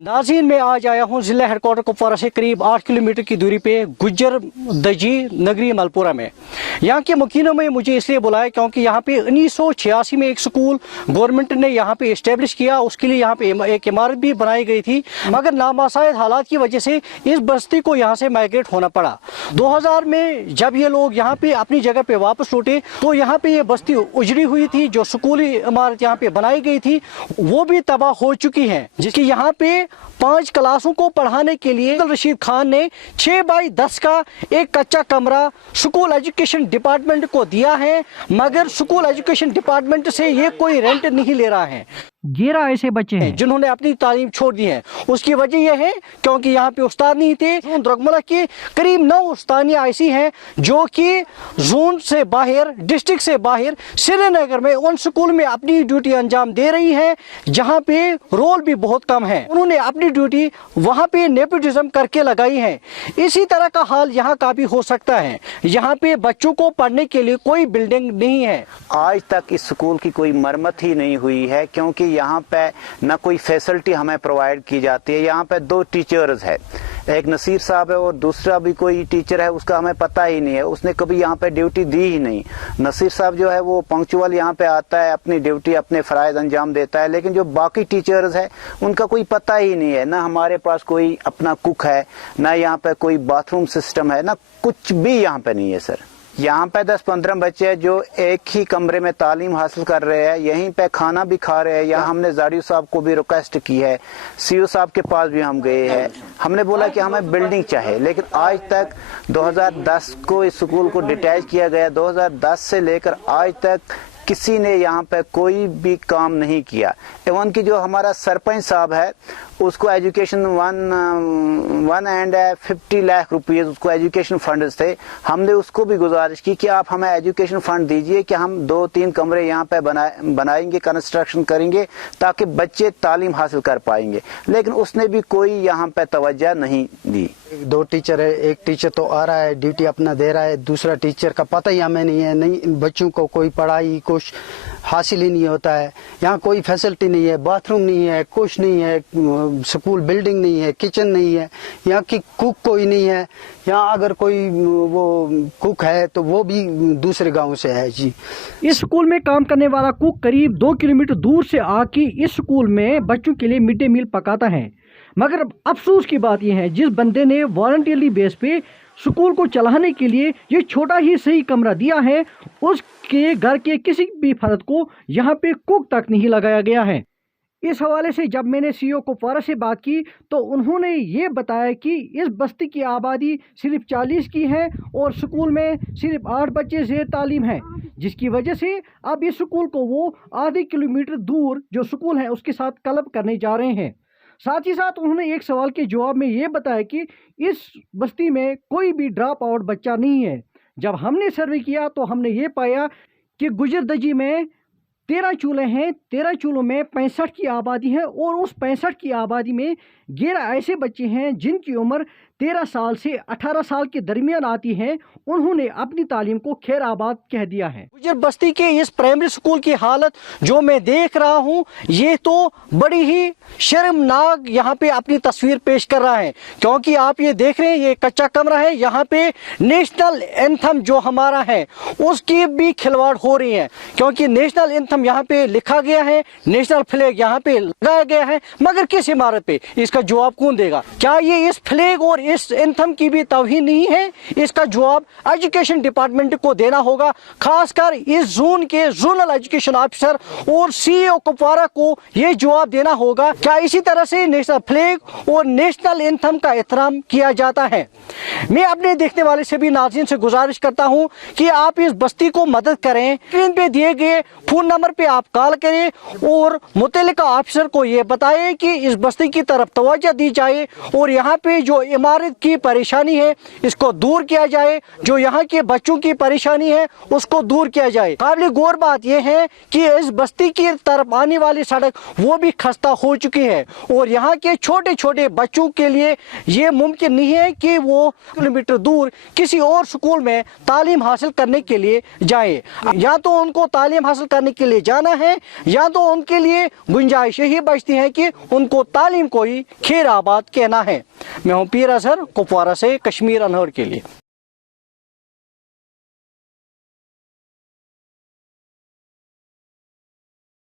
नाज़रीन, मैं आज आया हूँ जिला हेडक्वार्टर कुपवारा से करीब 8 किलोमीटर की दूरी पे गुज्जर दजी नगरी मलपुरा में। यहाँ के मुकीनों में मुझे इसलिए बुलाया क्योंकि यहाँ पे 1986 में एक स्कूल गवर्नमेंट ने यहाँ पे इस्टेब्लिश किया, उसके लिए यहाँ पे एक इमारत भी बनाई गई थी, मगर नामासायद हालात की वजह से इस बस्ती को यहाँ से माइग्रेट होना पड़ा। 2000 में जब ये लोग यहाँ पे अपनी जगह पे वापस लौटे तो यहाँ पे ये बस्ती उजड़ी हुई थी। जो स्कूली इमारत यहाँ पे बनाई गई थी वो भी तबाह हो चुकी है, जिसकी यहाँ पे 5 क्लासों को पढ़ाने के लिए रशीद खान ने 6 बाई 10 का एक कच्चा कमरा स्कूल एजुकेशन डिपार्टमेंट को दिया है, मगर स्कूल एजुकेशन डिपार्टमेंट से ये कोई रेंट नहीं ले रहा है। 11 ऐसे बच्चे हैं जिन्होंने अपनी तालीम छोड़ दी है। उसकी वजह यह है क्योंकि यहाँ पे उस्ताद नहीं थे। द्रगमला की करीब 9 उस्तानियाँ ऐसी हैं जो कि जोन से बाहर, डिस्ट्रिक्ट से बाहर श्रीनगर में उन स्कूल में अपनी ड्यूटी अंजाम दे रही है जहाँ पे रोल भी बहुत कम है। उन्होंने अपनी ड्यूटी वहाँ पे नेपोटिज्म करके लगाई है। इसी तरह का हाल यहाँ का भी हो सकता है। यहाँ पे बच्चों को पढ़ने के लिए कोई बिल्डिंग नहीं है। आज तक इस स्कूल की कोई मरम्मत ही नहीं हुई है क्योंकि यहाँ पे ना कोई फैसिलिटी हमें प्रोवाइड की जाती है। यहाँ पे 2 टीचर्स है, एक नसीर साहब है और दूसरा भी कोई टीचर है, उसका हमें पता ही नहीं है, उसने कभी यहाँ पे ड्यूटी दी ही नहीं। नसीर साहब जो है वो पंक्चुअल यहाँ पे आता है, अपनी ड्यूटी अपने फराइज अंजाम देता है, लेकिन जो बाकी टीचर्स है उनका कोई पता ही नहीं है। ना हमारे पास कोई अपना कुक है, ना यहाँ पे कोई बाथरूम सिस्टम है, ना कुछ भी यहाँ पे नहीं है सर। यहाँ पे 10-15 बच्चे हैं जो एक ही कमरे में तालीम हासिल कर रहे हैं, यहीं पे खाना भी खा रहे हैं। यहाँ हमने जारियो साहब को भी रिक्वेस्ट की है, सीओ साहब के पास भी हम गए हैं, हमने बोला कि हमें बिल्डिंग चाहिए, लेकिन आज तक 2010 को इस स्कूल को डिटैच किया गया। 2010 से लेकर आज तक किसी ने यहाँ पे कोई भी काम नहीं किया। एवं कि जो हमारा सरपंच साहब है उसको एजुकेशन 150 लाख रुपीस उसको एजुकेशन फंड थे। हमने उसको भी गुजारिश की कि आप हमें एजुकेशन फंड दीजिए कि हम 2-3 कमरे यहाँ पे बनाएंगे, कंस्ट्रक्शन करेंगे ताकि बच्चे तालीम हासिल कर पाएंगे, लेकिन उसने भी कोई यहाँ पे तवज्जो नहीं दी। 2 टीचर है, एक टीचर तो आ रहा है ड्यूटी अपना दे रहा है, दूसरा टीचर का पता ही हमें नहीं है। नहीं, बच्चों को कोई पढ़ाई कुछ हासिल ही नहीं होता है। यहाँ कोई फैसिलिटी नहीं है, बाथरूम नहीं है, कुछ नहीं है, स्कूल बिल्डिंग नहीं है, किचन नहीं है, यहाँ की कुक कोई नहीं है। यहाँ अगर कोई वो कुक है तो वो भी दूसरे गांव से है जी। इस स्कूल में काम करने वाला कुक करीब 2 किलोमीटर दूर से आके इस स्कूल में बच्चों के लिए मिड डे मील पकाता है, मगर अफसोस की बात यह है जिस बंदे ने वॉलंटियरली बेस पे स्कूल को चलाने के लिए ये छोटा ही सही कमरा दिया है, उसके घर के किसी भी फर्द को यहाँ पे कुक तक नहीं लगाया गया है। इस हवाले से जब मैंने सीईओ कुपवारा से बात की तो उन्होंने ये बताया कि इस बस्ती की आबादी सिर्फ 40 की है और स्कूल में सिर्फ 8 बच्चे ज़ेर तालीम हैं, जिसकी वजह से अब इस स्कूल को वो आधे किलोमीटर दूर जो स्कूल है उसके साथ क्लब करने जा रहे हैं। साथ ही साथ उन्होंने एक सवाल के जवाब में ये बताया कि इस बस्ती में कोई भी ड्रॉप आउट बच्चा नहीं है। जब हमने सर्वे किया तो हमने ये पाया कि गुजर दजी में 13 चूल्हे हैं, 13 चूल्हों में 65 की आबादी है और उस 65 की आबादी में 11 ऐसे बच्चे हैं जिनकी उम्र 13 साल से 18 साल के दरमियान आती है। उन्होंने अपनी तालीम को खैर आबाद कह दिया है। गुजर बस्ती के इस प्राइमरी स्कूल की हालत जो मैं देख रहा हूँ ये तो बड़ी ही शर्मनाक यहाँ पे अपनी तस्वीर पेश कर रहा है, क्योंकि आप ये देख रहे हैं ये कच्चा कमरा है। यहाँ पे नेशनल एंथम जो हमारा है उसकी भी खिलवाड़ हो रही है, क्योंकि नेशनल एंथम यहाँ पे लिखा गया है, नेशनल फ्लैग यहाँ पे लगाया गया है, मगर किस इमारत पे, इसका जवाब कौन देगा? क्या ये इस फ्लैग और इस एंथम की भी तौहीन नहीं है? इसका जवाब एजुकेशन डिपार्टमेंट को देना होगा, खासकर इस जोन के जोनल एजुकेशन ऑफिसर और सीईओ कुपवारा को ये जवाब देना होगा। क्या इसी तरह से नेशनल फ्लैग और नेशनल एंथम का एहतराम किया जाता है? मैं अपने देखने वाले सभी नाज़रीन से गुजारिश करता हूं कि आप इस बस्ती को मदद करें। स्क्रीन पे दिए गए फोन नंबर पे आप कॉल करें और मुतल्लिका ऑफिसर को ये बताएं कि इस बस्ती की तरफ तवज्जो दी जाए और यहाँ पे जो इमारत वसारत की परेशानी है इसको दूर किया जाए, जो यहाँ के बच्चों की परेशानी है उसको दूर किया जाए। काबिल गौर बात यह है कि इस बस्ती की तरफ आने वाली सड़क वो भी खस्ता हो चुकी है और यहाँ के छोटे छोटे बच्चों के लिए ये मुमकिन नहीं है कि वो किलोमीटर दूर किसी और स्कूल में तालीम हासिल करने के लिए जाए। या तो उनको तालीम हासिल करने के लिए जाना है या तो उनके लिए गुंजाइश ही बचती है कि उनको तालीम को ही खैर आबाद कहना है। मैं हूँ पीर अजहर, कुपवारा से कश्मीर अनहर के लिए।